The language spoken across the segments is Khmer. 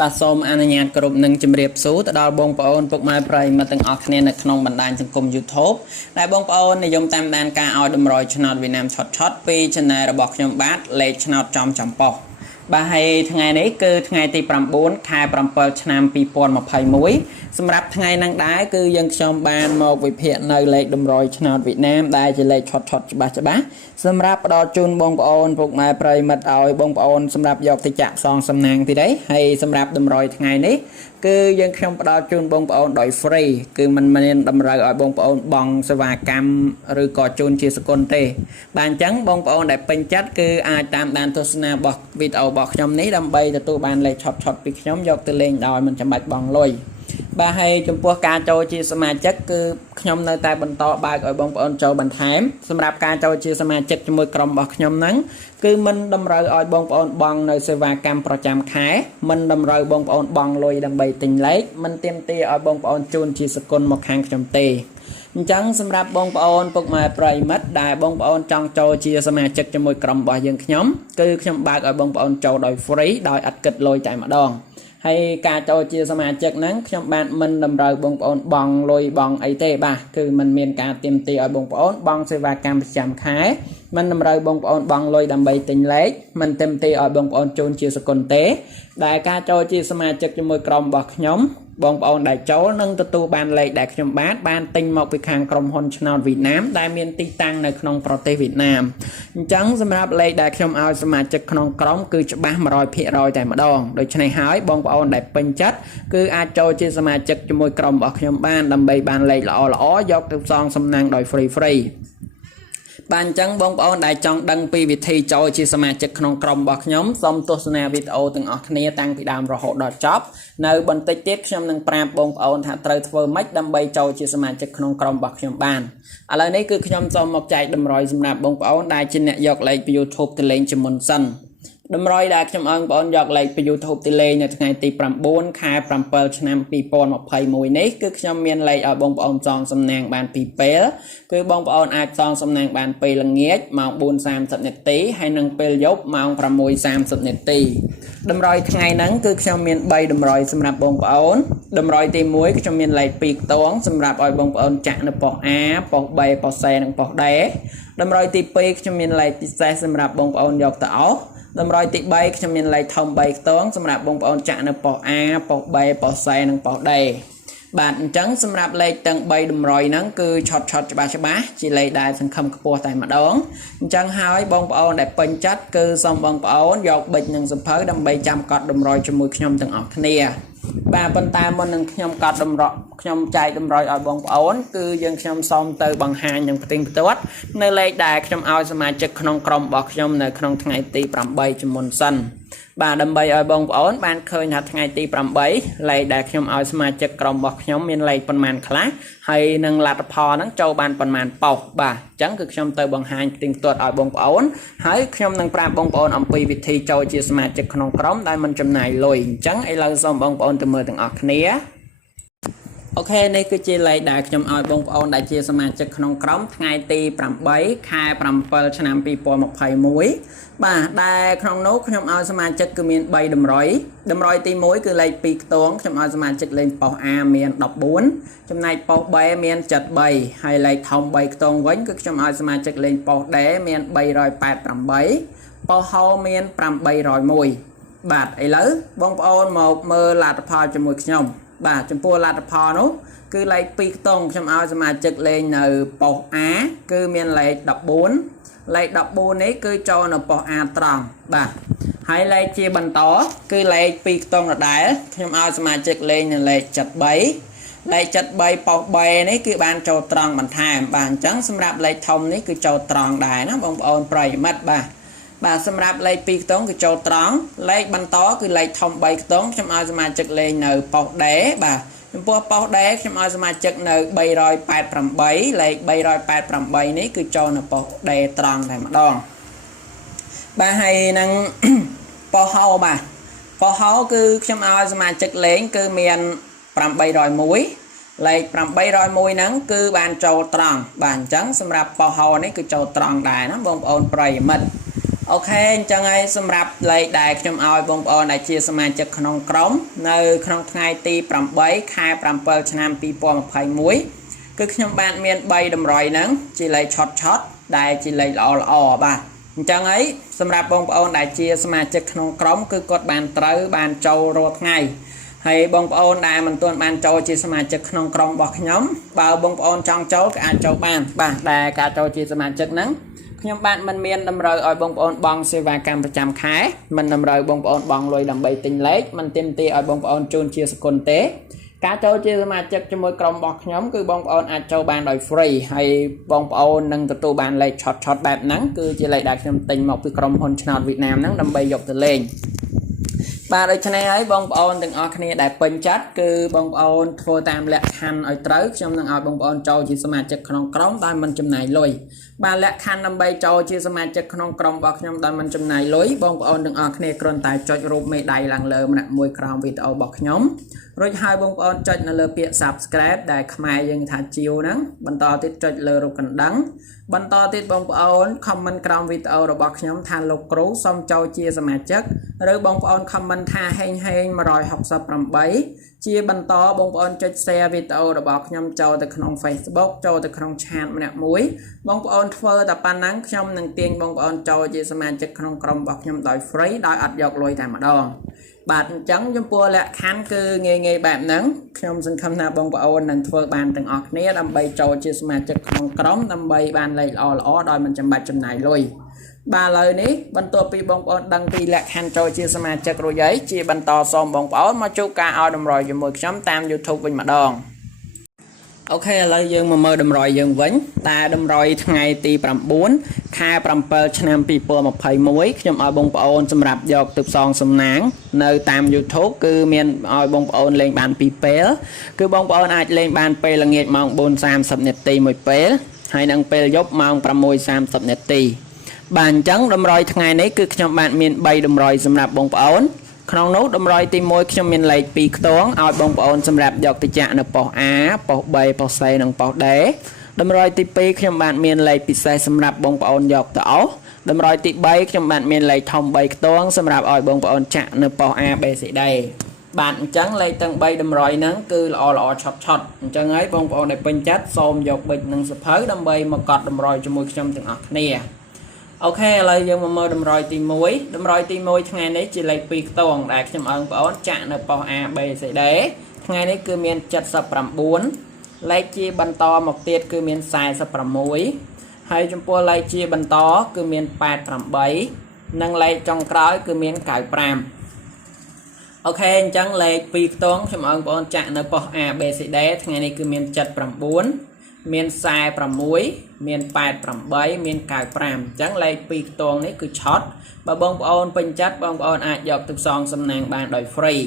បាទសូមអនុញ្ញាតគ្រប់នឹងជម្រាបសួរទៅដល់បងប្អូនពុកម៉ែប្រិយមិត្តទាំងអស់គ្នានៅក្នុងបណ្ដាញសង្គម YouTube ដែលបងប្អូននិយមតាមដានការឲ្យតម្រុយឆ្នោតវៀតណាមឆុតពី Channel របស់ខ្ញុំបាទលេខឆ្នោតចំប៉ុសបាទហើយថ្ងៃនេះគឺថ្ងៃទី 9 ខែ 7 ឆ្នាំ 2021 សម្រាប់ថ្ងៃហ្នឹងដែរគឺយើងខ្ញុំបានមកវិភាគនៅលេខតម្រុយឆ្នោតវៀតណាមដែលជាលេខឆុតច្បាស់សម្រាប់ផ្ដល់ជូនបងប្អូនពុកម៉ែប្រិយមិត្តឲ្យបងប្អូនសម្រាប់យកទៅចាក់ផ្សងសំណាងទីនេះហើយសម្រាប់តម្រុយថ្ងៃនេះគឺយើងខ្ញុំផ្ដល់ជូនបងប្អូនដោយ free គឺมันមានតម្រូវឲ្យបងប្អូនបង់សេវាកម្មឬក៏ជូនជាសកលទេបាទអញ្ចឹងបងប្អូនដែលពេញចិត្តគឺអាចតាមដានទស្សនារបស់វីដេអូរបស់ខ្ញុំនេះដើម្បីទទួលបានលេខឆុតពីខ្ញុំយកទៅលេងដោយមិនចាំបាច់បង់លុយបាទហើយចំពោះការចូលជាសមាជិកគឺខ្ញុំនៅតែបន្តបើកឲ្យបងប្អូនចូលបន្ថែមសម្រាប់ការចូលជាសមាជិកជាមួយក្រុមរបស់ខ្ញុំហ្នឹងគឺមិនតម្រូវឲ្យបងប្អូនបង់នៅសេវាកម្មប្រចាំខែមិនតម្រូវបងប្អូនបង់លុយដើម្បីទិញលេខមិនទាមទារឲ្យបងប្អូនជូនជាសកលមកខាងខ្ញុំទេអញ្ចឹងសម្រាប់បងប្អូនពុកម៉ែប្រិយមិត្តដែលបងប្អូនចង់ចូលជាសមាជិកជាមួយក្រុមរបស់យើងខ្ញុំគឺខ្ញុំបើកឲ្យបងប្អូនចូលដោយ free ដោយឥតគិតលុយតែម្ដងហើយការចូលជាសមាជិកហ្នឹងខ្ញុំបានមិនតម្រូវបងប្អូនបង់លុយបង់អីទេបាទគឺมันមានការទាមទារឲ្យបងប្អូនបង់សេវាកម្មប្រចាំខែមិនតម្រូវបងប្អូនបង់លុយដើម្បីទិញលេខមិនទាមទារឲ្យបងប្អូនជូនជាសកលទេដែលការចូលជាសមាជិកជាមួយក្រុមរបស់ខ្ញុំបងប្អូនដែលចូលនឹងទទួលបានលេខដែលខ្ញុំបានទិញមកពីខាងក្រុមហ៊ុនឆ្នោតវៀតណាមដែលមានទីតាំងនៅក្នុងប្រទេសវៀតណាមអញ្ចឹងសម្រាប់លេខដែលខ្ញុំឲ្យសមាជិកក្នុងក្រុមគឺច្បាស់ 100% តែម្ដងដូច្នេះហើយបងប្អូនដែលពេញចិត្តគឺអាចចូលជាសមាជិកជាមួយក្រុមរបស់ខ្ញុំបានដើម្បីបានលេខល្អយកទៅផ្សងសំណាងដោយ free បាទអញ្ចឹងបងប្អូនដែលចង់ដឹងពីវិធីចូលជាសមាជិកក្នុងក្រុមរបស់ខ្ញុំសូមទស្សនាវីដេអូទាំងអស់គ្នាតាំងពីដើមរហូតដល់ចប់នៅបន្តិចទៀតខ្ញុំនឹងប្រាប់បងប្អូនថាត្រូវធ្វើម៉េចដើម្បីចូលជាសមាជិកក្នុងក្រុមរបស់ខ្ញុំបានឥឡូវនេះគឺខ្ញុំសូមមកចែកតម្រុយសម្រាប់បងប្អូនដែលជាអ្នកយកលេខពី YouTube ទៅលេងជាមុនសិនតម្រុយដែលខ្ញុំឲ្យបងប្អូនយកលេខពី YouTube ទៅលេងនៅថ្ងៃទី9ខែ 7 ឆ្នាំ 2021 នេះគឺខ្ញុំមានលេខឲ្យបងប្អូនសងសំណាងបានពីពេលគឺបងប្អូនអាចសងសំណាងបានពេលល្ងាចម៉ោង 4:30 នាទីហើយនិងពេលយប់ម៉ោង 6:30 នាទីតម្រុយថ្ងៃហ្នឹងគឺខ្ញុំមាន3តម្រុយសម្រាប់បងប្អូនតម្រុយទី1ខ្ញុំមានលេខ2ខ្ទងសម្រាប់ឲ្យបងប្អូនចាក់នៅប៉ុស A ប៉ុស B ប៉ុស C និងប៉ុស D តម្រុយទី2ខ្ញុំមានលេខពិសេសសម្រាប់បងប្អូនយកទៅអស់តម្រុយទី3ខ្ញុំមានលេខធំ3ខ្ទងសម្រាប់បងប្អូនចាក់នៅប៉ុស A ប៉ុស B ប៉ុស C និងប៉ុស D បាទអញ្ចឹងសម្រាប់លេខទាំង3តម្រុយហ្នឹងគឺឆុតច្បាស់ជាលេខដែលសង្ឃឹមខ្ពស់តែម្ដងអញ្ចឹងហើយបងប្អូនដែលពេញចិត្តគឺសូមបងប្អូនយកប៊ិចនិងសភៅដើម្បីចាំកត់តម្រុយជាមួយខ្ញុំទាំងអស់គ្នាបាទប៉ុន្តែមុននឹងខ្ញុំកត់តម្រុយខ្ញុំចែកតម្រុយឲ្យបងប្អូនគឺយើងខ្ញុំសូមទៅបង្ហាញនឹងផ្ទាត់នៅលេខដែលខ្ញុំឲ្យសមាជិកក្នុងក្រុមរបស់ខ្ញុំនៅក្នុងថ្ងៃទី8ជំនុនសិនបាទដើម្បីឲ្យបងប្អូនបានឃើញថាថ្ងៃទី8លេខដែលខ្ញុំឲ្យសមាជិកក្រុមរបស់ខ្ញុំមានលេខប៉ុន្មានខ្លះហើយនឹងលទ្ធផលហ្នឹងចូលបានប៉ុន្មានប៉ុសបាទអញ្ចឹងគឺខ្ញុំទៅបង្ហាញផ្ទាត់ឲ្យបងប្អូនហើយខ្ញុំនឹងប្រាប់បងប្អូនអំពីវិធីចូលជាសមាជិកក្នុងក្រុមដែលមិនចំណាយលុយអញ្ចឹងឥឡូវសូមបងប្អូនទៅមើលទាំងអស់គ្នាអូខេនេះគឺជាលេខដែលខ្ញុំឲ្យបងប្អូនដែលជាសមាជិកក្នុងក្រុមថ្ងៃទី8ខែ 7 ឆ្នាំ 2021បាទដែលក្នុងនោះខ្ញុំឲ្យសមាជិកគឺមាន3តម្រុយទី1គឺលេខ2ខ្ទងខ្ញុំឲ្យសមាជិកលេខប៉ុស A មាន14ចំណែកប៉ុស B មាន73ហើយលេខធំ3ខ្ទងវិញគឺខ្ញុំឲ្យសមាជិកលេខប៉ុស D មាន388ប៉ុសហោមាន801បាទឥឡូវបងប្អូនមកមើលលទ្ធផលជាមួយខ្ញុំបាទចំពោះលទ្ធផលនោះគឺលេខ2ខ្ទងខ្ញុំឲ្យសមាជិកលេងនៅប៉ុស A គឺមានលេខ14លេខ14នេះគឺចូលនៅប៉ុស A ត្រង់បាទហើយលេខជាបន្តគឺលេខ2ខ្ទងដដែលខ្ញុំឲ្យសមាជិកលេងនៅលេខ73លេខ73ប៉ុស B នេះគឺបានចូលត្រង់បន្ថែមបាទអញ្ចឹងសម្រាប់លេខធំនេះគឺចូលត្រង់ដែរណាបងប្អូនប្រិយមិត្តបាទសម្រាប់លេខ2ខ្ទងគឺចូលត្រង់លេខបន្តគឺលេខធំ3ខ្ទងខ្ញុំឲ្យសមាជិកលេងនៅប៉ុស D បាទចំពោះប៉ុស D ខ្ញុំឲ្យសមាជិកនៅ388លេខ388នេះគឺចូលនៅប៉ុស D ត្រង់តែម្ដងបាទហើយនឹងប៉ុសហោបាទប៉ុសហោគឺខ្ញុំឲ្យសមាជិកលេងគឺមាន801លេខ801ហ្នឹងគឺបានចូលត្រង់បាទអញ្ចឹងសម្រាប់ប៉ុសហោនេះគឺចូលត្រង់ដែរណាបងប្អូនប្រិយមិត្ត អូខេអញ្ចឹងហើយសម្រាប់លេខដែលខ្ញុំឲ្យបងប្អូនដែលជាសមាជិកក្នុងក្រុមនៅក្នុងថ្ងៃទី8ខែ7ឆ្នាំ2021គឺខ្ញុំបានមាន3តម្រុយហ្នឹងជាលេខឆុតដែលជាលេខល្អបាទអញ្ចឹងហើយសម្រាប់បងប្អូនដែលជាសមាជិកក្នុងក្រុមគឺគាត់បានត្រូវបានចូលរាល់ថ្ងៃហើយបងប្អូនដែលមិនទាន់បានចូលជាសមាជិកក្នុងក្រុមរបស់ខ្ញុំបើបងប្អូនចង់ចូលក៏អាចចូលបានបាទដែលការចូលជាសមាជិកហ្នឹងខ្ញុំបាទមិនមានតម្រូវឲ្យបងប្អូនបង់សេវាកម្មប្រចាំខែមិនតម្រូវបងប្អូនបង់លុយដើម្បីទិញលេខមិនទាមទារឲ្យបងប្អូនជូនជាសកុនទេការចូលជាសមាជិកជាមួយក្រុមរបស់ខ្ញុំគឺបងប្អូនអាចចូលបានដោយ free ហើយបងប្អូននឹងទទួលបានលេខឆុតបែបហ្នឹងគឺជាលេខដែលខ្ញុំទិញមកពីក្រុមហ៊ុនឆ្នោតវៀតណាមហ្នឹងដើម្បីយកទៅលេងបាទដូច្នេះហើយបងប្អូនទាំងអស់គ្នាដែលពេញចិត្តគឺបងប្អូនធ្វើតាមលក្ខខណ្ឌឲ្យត្រូវខ្ញុំនឹងឲ្យបងប្អូនចូលជាសមាជិកក្នុងក្រុមដោយមិនចំណាយលុយបាទលក្ខខណ្ឌដើម្បីចូលជាសមាជិកក្នុងក្រុមរបស់ខ្ញុំដោយមិនចំណាយលុយបងប្អូនទាំងអស់គ្នាគ្រាន់តែចុចរូបមេដៃឡើងលើម្នាក់មួយក្រោមវីដេអូរបស់ខ្ញុំរួចហើយបងប្អូនចុចនៅលើពាក្យ Subscribe ដែលខ្មែរយើងថាជាវហ្នឹងបន្តទៀតចុចលើរូបកណ្ដឹងបន្តទៀតបងប្អូន comment ក្រោមវីដេអូរបស់ខ្ញុំថាលោកគ្រូសូមចូលជាសមាជិកឬបងប្អូន comment ថាហេង168ជាបន្តបងប្អូនចុច share វីដេអូរបស់ខ្ញុំចូលទៅក្នុង Facebook ចូលទៅក្នុង chat ម្នាក់មួយបងប្អូនធ្វើតែប៉ុណ្ណឹងខ្ញុំនឹងទាញបងប្អូនចូលជាសមាជិកក្នុងក្រុមរបស់ខ្ញុំដោយ free ដោយអត់យកលុយតែម្ដងបាទអញ្ចឹងចំពោះលក្ខខណ្ឌគឺងាយបែបហ្នឹងខ្ញុំសង្ឃឹមថាបងប្អូននឹងធ្វើបានទាំងអស់គ្នាដើម្បីចូលជាសមាជិកក្នុងក្រុមដើម្បីបានលេខល្អដោយមិនចាំបាច់ចំណាយលុយបាទឥឡូវនេះបន្ទាប់ពីបងប្អូនដឹងពីលក្ខខណ្ឌចូលជាសមាជិករួចហើយជាបន្តសូមបងប្អូនមកជួបការឲ្យតម្រុយជាមួយខ្ញុំតាម YouTube វិញម្ដងអូខេឥឡូវយើងមកមើលតម្រុយយើងវិញតែតម្រុយថ្ងៃទី9ខែ7ឆ្នាំ2021ខ្ញុំឲ្យបងប្អូនសម្រាប់យកទៅផ្សងសំណាងនៅតាម YouTube គឺមានឲ្យបងប្អូនលេងបាន2ពេលគឺបងប្អូនអាចលេងបានពេលល្ងាចម៉ោង 4:30 នាទីមួយពេលហើយនឹងពេលយប់ម៉ោង 6:30 នាទីបាទអញ្ចឹងតម្រុយថ្ងៃនេះគឺខ្ញុំបានមាន3តម្រុយសម្រាប់បងប្អូនក្នុងនោះតម្រុយទី1ខ្ញុំមានលេខ2ខ្ទងឲ្យបងប្អូនសម្រាប់យកទៅចាក់នៅប៉ុស្តិ៍ A ប៉ុស្តិ៍ B ប៉ុស្តិ៍ C និងប៉ុស្តិ៍ D តម្រុយទី2ខ្ញុំបានមានលេខពិសេសសម្រាប់បងប្អូនយកទៅអស់តម្រុយទី3ខ្ញុំបានមានលេខធំ3ខ្ទងសម្រាប់ឲ្យបងប្អូនចាក់នៅប៉ុស្តិ៍ A B C D បាទអញ្ចឹងលេខទាំង3តម្រុយហ្នឹងគឺល្អឆុតអញ្ចឹងហើយបងប្អូនដែលពេញចិត្តសូមយកប៊ិចនិងសៀវភៅដើម្បីមកកត់តម្រុយជាមួយខ្ញុំទាំងអស់គ្នាអូខេឥឡូវយើងមកមើលតម្រុយទី1តម្រុយទី1ថ្ងៃនេះជាលេខ2ខ្ទងដែលខ្ញុំឲ្យបងប្អូនចាក់នៅប៉ុស្តិ៍ A B C D ថ្ងៃនេះគឺមាន79លេខជាបន្តមកទៀតគឺមាន46ហើយចំពោះលេខជាបន្តគឺមាន88និងលេខចុងក្រោយគឺមាន95អូខេអញ្ចឹងលេខ2ខ្ទងខ្ញុំឲ្យបងប្អូនចាក់នៅប៉ុស្តិ៍ A B C D ថ្ងៃនេះគឺមាន79មាន46មាន88មាន95អញ្ចឹងលេខ2ខ្ទងនេះគឺឆុតបើបងប្អូនពេញចិត្តបងប្អូនអាចយកទៅផ្សងសំណាងបានដោយ free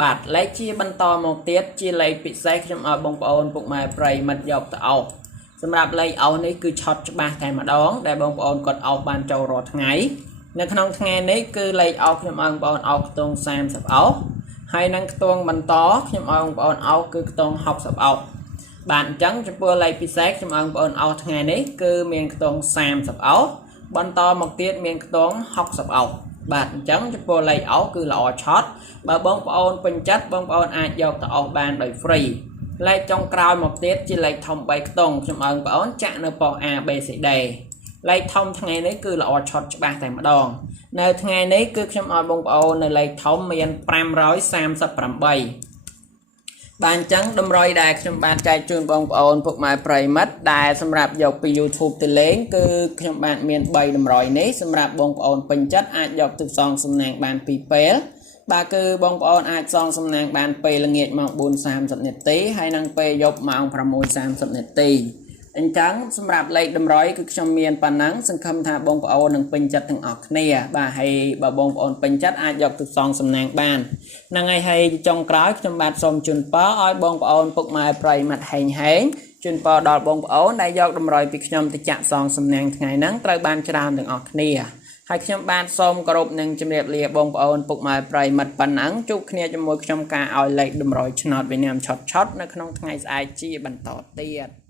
បាទលេខជាបន្តមកទៀតជាលេខពិសេសខ្ញុំឲ្យបងប្អូនពុកម៉ែប្រិយមិត្តយកទៅអោសសម្រាប់លេខអោសនេះគឺឆុតច្បាស់តែម្ដងដែលបងប្អូនគាត់អោសបានចូលរាល់ថ្ងៃនៅក្នុងថ្ងៃនេះគឺលេខអោសខ្ញុំឲ្យបងប្អូនអោសខ្ទង់30អោសហើយនឹងខ្ទង់បន្តខ្ញុំឲ្យបងប្អូនអោសគឺខ្ទង់60អោសបាទអញ្ចឹងចំពោះលេខពិសេសខ្ញុំឲ្យបងប្អូនអោសថ្ងៃនេះគឺមានខ្ទង់30អោសបន្តមកទៀតមានខ្ទង់60អោសបាទអញ្ចឹងចំពោះលេខអោសគឺល្អឆត់បើបងប្អូនពេញចិត្តបងប្អូនអាចយកទៅអោសបានដោយ free លេខចុងក្រោយមកទៀតជាលេខធំ3ខ្ទង់ខ្ញុំឲ្យបងប្អូនចាក់នៅប៉ុស្តិ៍ A B C D លេខធំថ្ងៃនេះគឺល្អឆត់ច្បាស់តែម្ដងនៅថ្ងៃនេះគឺខ្ញុំឲ្យបងប្អូននៅលេខធំមាន538បាទអញ្ចឹងតម្រុយដែលខ្ញុំបានចែកជូនបងប្អូនពុកម៉ែប្រិយមិត្តដែលសម្រាប់យកពី YouTube ទៅលេងគឺខ្ញុំបានមាន3តម្រុយនេះសម្រាប់បងប្អូនពេញចិត្តអាចយកទៅផ្សងសំណាងបាន2ពេលបាទគឺបងប្អូនអាចសងសំណាងបានពេលល្ងាចម៉ោង 4:30 នាទីហើយនឹងពេលយប់ម៉ោង 6:30 នាទីអញ្ចឹងសម្រាប់លេខតម្រុយគឺខ្ញុំមានប៉ុណ្ណឹងសង្ឃឹមថាបងប្អូននឹងពេញចិត្តទាំងអស់គ្នាបាទហើយបើបងប្អូនពេញចិត្តអាចយកទៅសងសំណាងបានហ្នឹងហើយចុងក្រោយខ្ញុំបាទសូមជូនពរឲ្យបងប្អូនពុកម៉ែប្រិយមិត្តហេងជូនពរដល់បងប្អូនដែលយកតម្រុយពីខ្ញុំទៅចាក់សងសំណាងថ្ងៃហ្នឹងត្រូវបានច្រើនទាំងអស់គ្នាហើយខ្ញុំបាទសូមគោរពនិងជម្រាបលាបងប្អូនពុកម៉ែប្រិយមិត្តប៉ុណ្ណឹងជួបគ្នាជាមួយខ្ញុំការឲ្យលេខតម្រុយឆ្នោតវៀតណាមឆុតនៅក្នុងថ្ងៃស្អែកជាបន្តទៀត